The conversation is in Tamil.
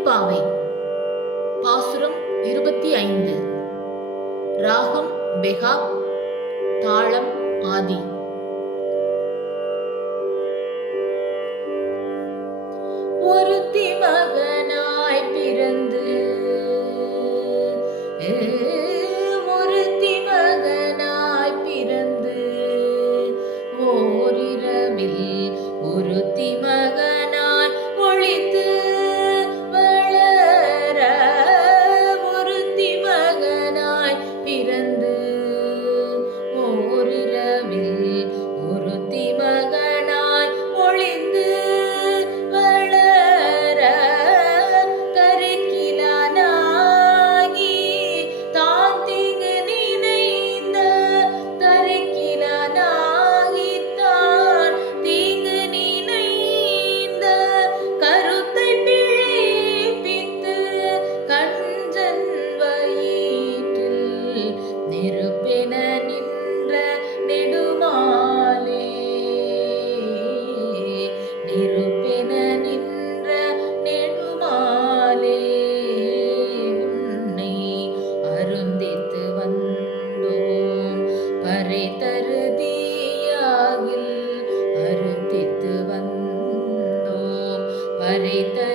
திருப்பாவை பாசுரம் இருபத்தி ஐந்து. ராகம் பெகாப் தாளம் ஆதி. நெருப்பென நின்ற நெடுமாலே. நெருப்பென நின்ற நெடுமாலே. உன்னை அருந்தித்து வந்தோம். பறை தருதியாகில் அருந்தித்து வந்தோம். பறை தரு